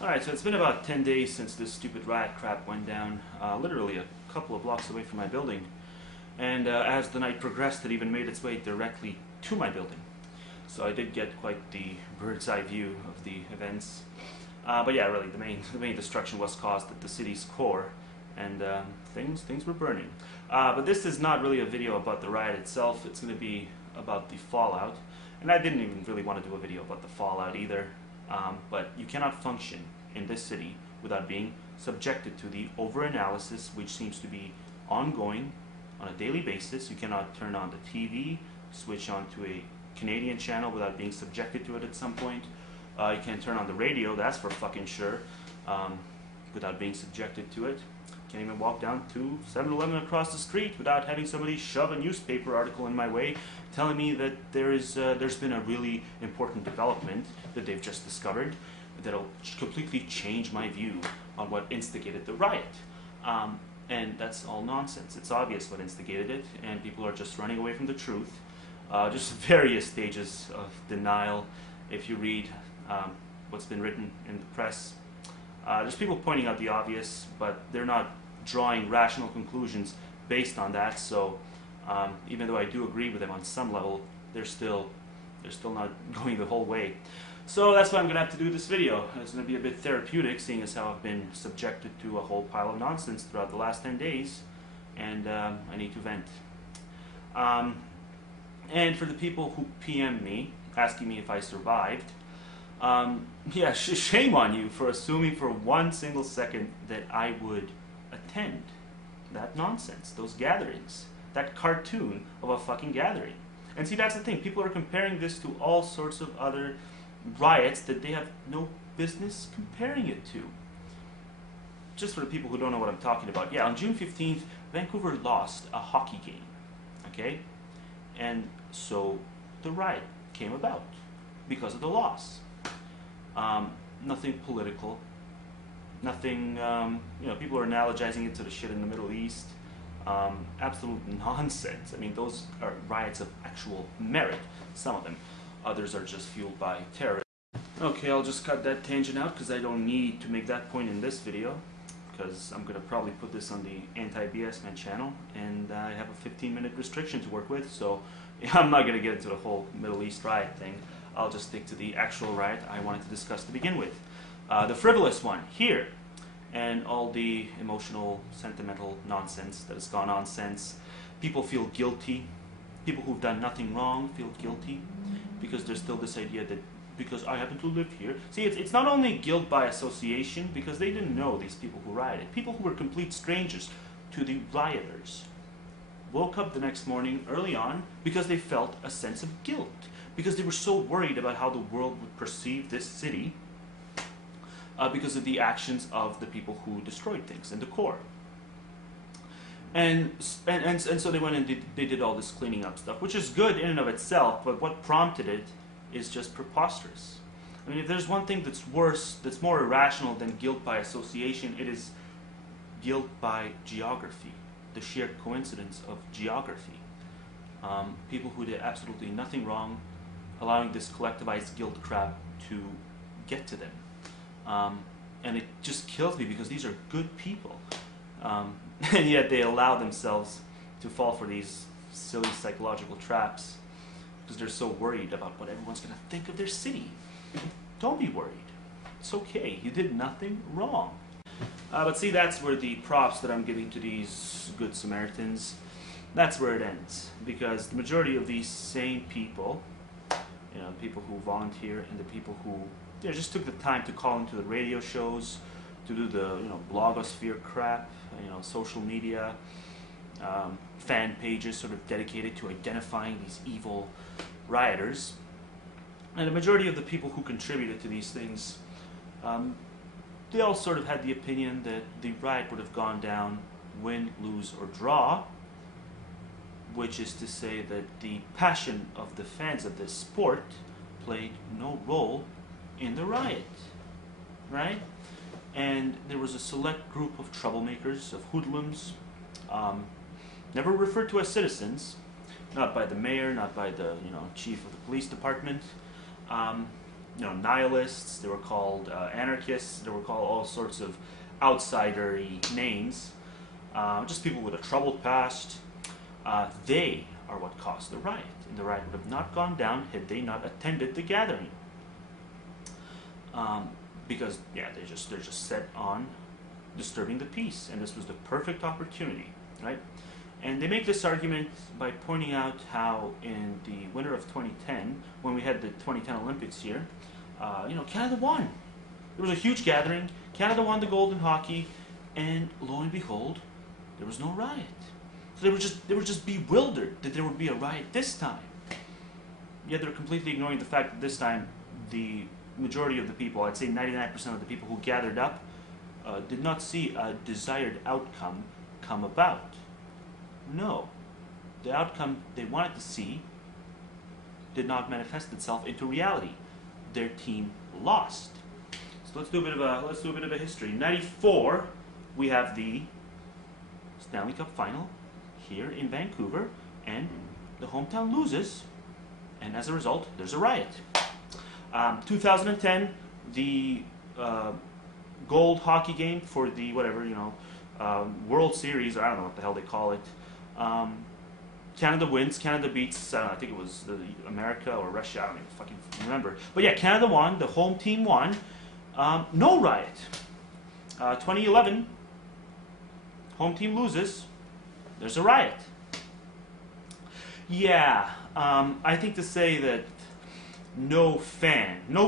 Alright, so it's been about 10 days since this stupid riot crap went down, literally a couple of blocks away from my building. And as the night progressed, it even made its way directly to my building. So I did get quite the bird's eye view of the events. But yeah, really, the main destruction was caused at the city's core, and things were burning. But this is not really a video about the riot itself. It's going to be about the fallout. And I didn't even really want to do a video about the fallout either. But you cannot function in this city without being subjected to the over-analysis, which seems to be ongoing on a daily basis. You cannot turn on the TV, switch on to a Canadian channel without being subjected to it at some point. You can't turn on the radio, that's for fucking sure, without being subjected to it. Can't even walk down to 7-Eleven across the street without having somebody shove a newspaper article in my way telling me that there's been a really important development that they've just discovered that'll completely change my view on what instigated the riot. And that's all nonsense. It's obvious what instigated it, and people are just running away from the truth. Just various stages of denial. If you read what's been written in the press, there's people pointing out the obvious, but they're not drawing rational conclusions based on that. So even though I do agree with them on some level, they're still not going the whole way. So that's why I'm going to have to do this video. It's going to be a bit therapeutic, seeing as how I've been subjected to a whole pile of nonsense throughout the last 10 days, and I need to vent. And for the people who PM me, asking me if I survived, yeah, shame on you for assuming for one single second that I would attend that nonsense, those gatherings, that cartoon of a fucking gathering. And see, that's the thing, people are comparing this to all sorts of other riots that they have no business comparing it to. Just for the people who don't know what I'm talking about, yeah, on June 15th, Vancouver lost a hockey game, okay? And so the riot came about because of the loss. Nothing political, nothing, people are analogizing it to the shit in the Middle East. Absolute nonsense. I mean, those are riots of actual merit, some of them. Others are just fueled by terror. Okay, I'll just cut that tangent out because I don't need to make that point in this video, because I'm going to probably put this on the anti-BS Man channel, and I have a 15-minute restriction to work with, so I'm not going to get into the whole Middle East riot thing. I'll just stick to the actual riot I wanted to discuss to begin with. The frivolous one, here, and all the emotional, sentimental nonsense that has gone on since. People feel guilty. People who've done nothing wrong feel guilty because there's still this idea that because I happen to live here. See, it's not only guilt by association, because they didn't know these people who rioted. People who were complete strangers to the rioters woke up the next morning early on because they felt a sense of guilt, because they were so worried about how the world would perceive this city because of the actions of the people who destroyed things in the core. And so they went and they did all this cleaning up stuff, which is good in and of itself, but what prompted it is just preposterous. I mean, if there's one thing that's worse, that's more irrational than guilt by association, it is guilt by geography, the sheer coincidence of geography. People who did absolutely nothing wrong, allowing this collectivized guilt crap to get to them. And it just kills me because these are good people. And yet they allow themselves to fall for these silly psychological traps because they're so worried about what everyone's going to think of their city. Don't be worried. It's okay. You did nothing wrong. But see, that's where the props that I'm giving to these good Samaritans, that's where it ends. Because the majority of these same people, people who volunteer and the people who just took the time to call into the radio shows, to do the blogosphere crap, social media, fan pages sort of dedicated to identifying these evil rioters. And the majority of the people who contributed to these things, they all sort of had the opinion that the riot would have gone down win, lose, or draw, which is to say that the passion of the fans of this sport played no role in the riot, right? And there was a select group of troublemakers, of hoodlums, never referred to as citizens, not by the mayor, not by the chief of the police department, nihilists. They were called anarchists. They were called all sorts of outsider-y names. Just people with a troubled past. They are what caused the riot, and the riot would have not gone down had they not attended the gathering. Because they're just set on disturbing the peace, and this was the perfect opportunity, right? And they make this argument by pointing out how in the winter of 2010, when we had the 2010 Olympics here, Canada won. There was a huge gathering. Canada won the gold in hockey, and lo and behold, there was no riot. So they were just bewildered that there would be a riot this time. Yet they're completely ignoring the fact that this time the majority of the people, I'd say 99% of the people who gathered up, did not see a desired outcome come about. No, the outcome they wanted to see did not manifest itself into reality. Their team lost. So let's do a bit of a history. In '94, we have the Stanley Cup final here in Vancouver, and the hometown loses, and as a result, there's a riot. 2010, the gold hockey game for the World Series, or I don't know what the hell they call it. Canada wins. Canada beats, I think it was America or Russia. I don't even fucking remember. But yeah, Canada won. The home team won. No riot. 2011, home team loses. There's a riot. Yeah, I think to say that no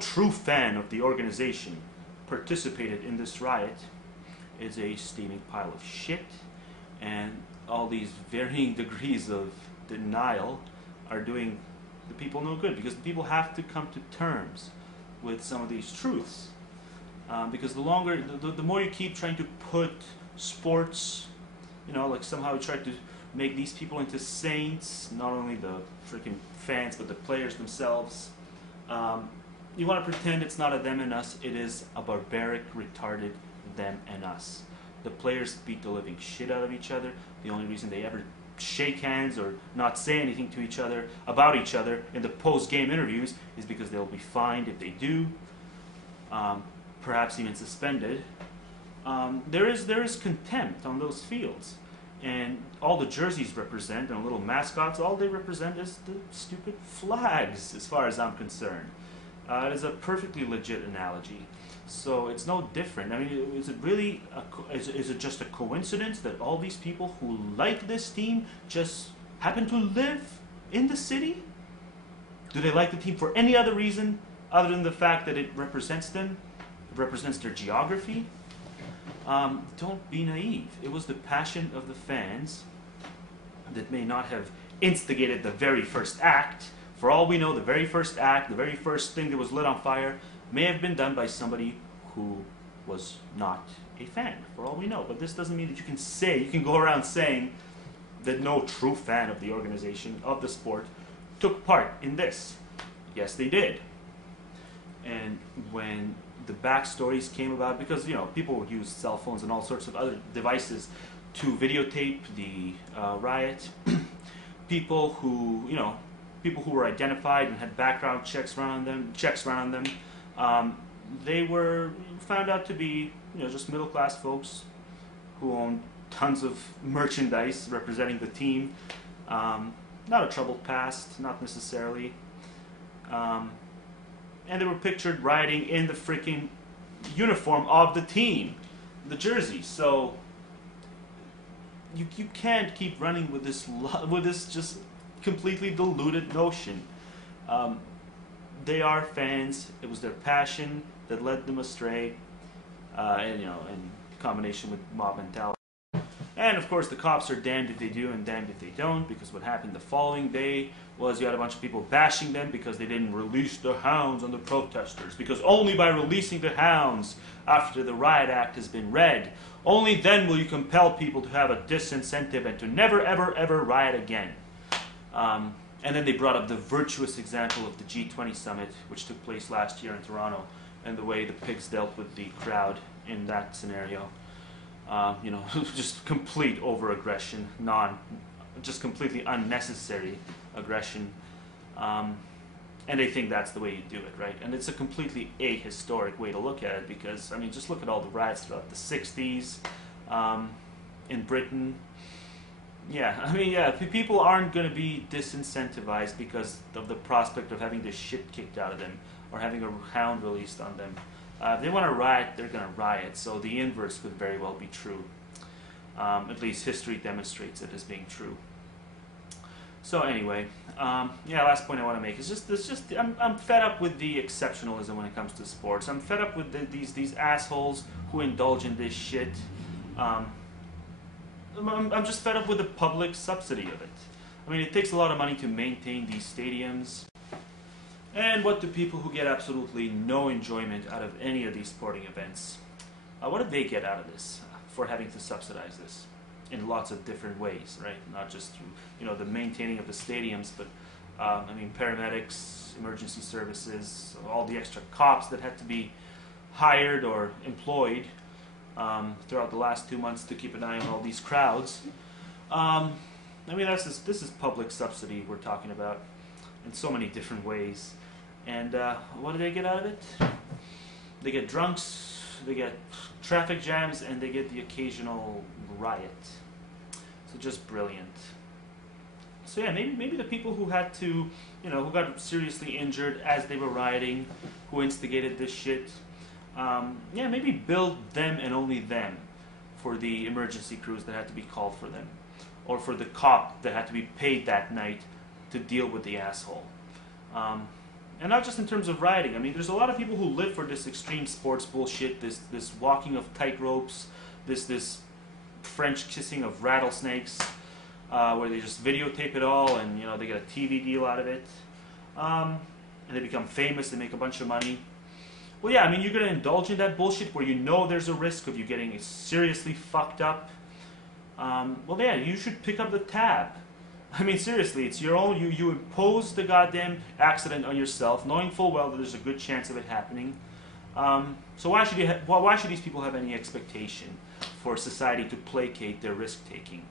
true fan of the organization participated in this riot is a steaming pile of shit, and all these varying degrees of denial are doing the people no good, because the people have to come to terms with some of these truths. Because the more you keep trying to put sports, somehow try to make these people into saints, not only the freaking fans, but the players themselves. You want to pretend it's not a them and us, it is a barbaric, retarded them and us. The players beat the living shit out of each other. The only reason they ever shake hands or not say anything to each other about each other in the post-game interviews is because they'll be fined if they do, perhaps even suspended. There is contempt on those fields, and all the jerseys represent, and little mascots, all they represent is the stupid flags, as far as I'm concerned. It is a perfectly legit analogy. So it's no different. I mean, is it really, is it just a coincidence that all these people who like this team just happen to live in the city? Do they like the team for any other reason other than the fact that it represents them? It represents their geography? Don't be naive. It was the passion of the fans that may not have instigated the very first act. For all we know, the very first act, the very first thing that was lit on fire, may have been done by somebody who was not a fan, for all we know. But this doesn't mean that you can go around saying that no true fan of the organization, of the sport, took part in this. Yes, they did. And when the backstories came about, because people would use cell phones and all sorts of other devices to videotape the riot. People who were identified and had background checks run on them, they were found out to be just middle-class folks who owned tons of merchandise representing the team. Not a troubled past, not necessarily. And they were pictured riding in the freaking uniform of the team, the jersey. So you can't keep running with this just completely deluded notion. They are fans. It was their passion that led them astray, in combination with mob mentality. And of course, the cops are damned if they do and damned if they don't, because what happened the following day was you had a bunch of people bashing them because they didn't release the hounds on the protesters. Because only by releasing the hounds after the riot act has been read, only then will you compel people to have a disincentive and to never, ever, ever riot again. And then they brought up the virtuous example of the G20 summit, which took place last year in Toronto, and the way the pigs dealt with the crowd in that scenario. Just complete over-aggression, just completely unnecessary aggression. And they think that's the way you do it, right? And it's a completely ahistoric way to look at it because, I mean, just look at all the riots throughout the 60s in Britain. Yeah, I mean, yeah, people aren't going to be disincentivized because of the prospect of having the shit kicked out of them or having a hound released on them. If they want to riot, they're going to riot. So the inverse could very well be true. At least history demonstrates it as being true. So anyway, yeah, last point I want to make is I'm fed up with the exceptionalism when it comes to sports. I'm fed up with these assholes who indulge in this shit. I'm just fed up with the public subsidy of it. I mean, it takes a lot of money to maintain these stadiums. And what do people who get absolutely no enjoyment out of any of these sporting events, what do they get out of this for having to subsidize this? In lots of different ways, right? Not just through, you know, the maintaining of the stadiums, but I mean, paramedics, emergency services, all the extra cops that had to be hired or employed throughout the last 2 months to keep an eye on all these crowds. I mean, this is public subsidy we're talking about in so many different ways. And what do they get out of it? They get drunks, they get traffic jams, and they get the occasional riot. So just brilliant. So yeah, maybe the people who had to, you know, who got seriously injured as they were rioting, who instigated this shit, yeah, maybe build them and only them for the emergency crews that had to be called for them, or for the cop that had to be paid that night to deal with the asshole. And not just in terms of rioting. I mean, there's a lot of people who live for this extreme sports bullshit, this walking of tightropes, this French kissing of rattlesnakes, where they just videotape it all and, you know, they get a TV deal out of it. And they become famous, they make a bunch of money. Well, yeah, I mean, you're going to indulge in that bullshit where you know there's a risk of you getting seriously fucked up. Well, yeah, you should pick up the tab. I mean, seriously, it's your own. You impose the goddamn accident on yourself, knowing full well that there's a good chance of it happening. So why should these people have any expectation for society to placate their risk-taking?